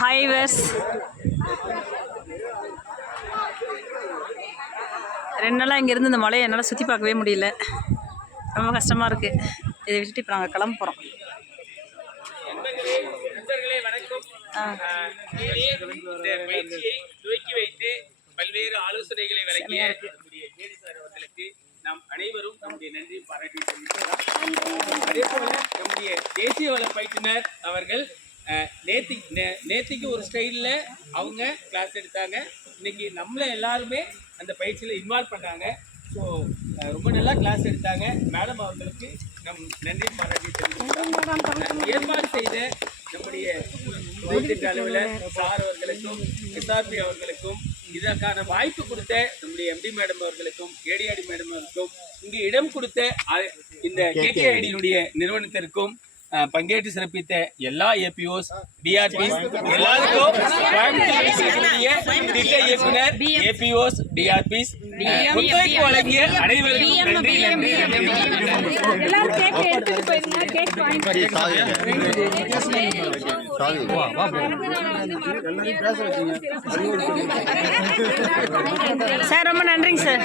Hi verse ரெண்டு நாளாக இங்கேருந்து இந்த மலையை என்னால் சுற்றி பார்க்கவே முடியல. ரொம்ப கஷ்டமாக இருக்குது இதை விட்டுட்டு இப்போ நாங்கள் கிளம்ப போகிறோம் நண்பர்களே வைத்து பல்வேறு ஆலோசனைகளை வழங்கிய நம்முடைய அவர்களுக்கு நாம் அனைவரும் நம்முடைய நன்றி பாராட்டி அதே போல நம்முடைய தேசிய வள பயிற்றுனர் அவர்கள் நேத்தி நே- நேத்திக்கு ஒரு ஸ்டைலில் அவங்க கிளாஸ் எடுத்தாங்க. இன்னைக்கு நம்மள எல்லாருமே அந்த பயிற்சியில் இன்வால்வ் பண்ணாங்க. ஸோ ரொம்ப நல்லா கிளாஸ் எடுத்தாங்க. மேடம் அவர்களுக்கு நம் நன்றி பாராட்டி தெரிவிக்கலாம் ஏற்பாடு செய்த நம்முடைய ப்ராஜெக்ட் அலுவலர் சார் அவர்களுக்கும் எஸ்ஆர்பி அவர்களுக்கும் இதற்கான வாய்ப்பு கொடுத்த நம்முடைய எம்டி மேடம் அவர்களுக்கும் ஏடிஆடி மேடம் அவர்களுக்கும் இங்கு இடம் கொடுத்த இந்த கேகேஐடியினுடைய நிறுவனத்திற்கும் பங்கேற்று சிறப்பித்த எல்லா ஏபிஓஸ் டிஆர்பிஸ் எல்லாருக்கும் திட்ட இயக்குனர் ஏபிஓஸ் டிஆர்பிஸ் ஒத்துழைப்பு வழங்கிய அனைவருக்கும் நன்றி நன்றி சார் ரொம்ப நன்றிங்க சார்.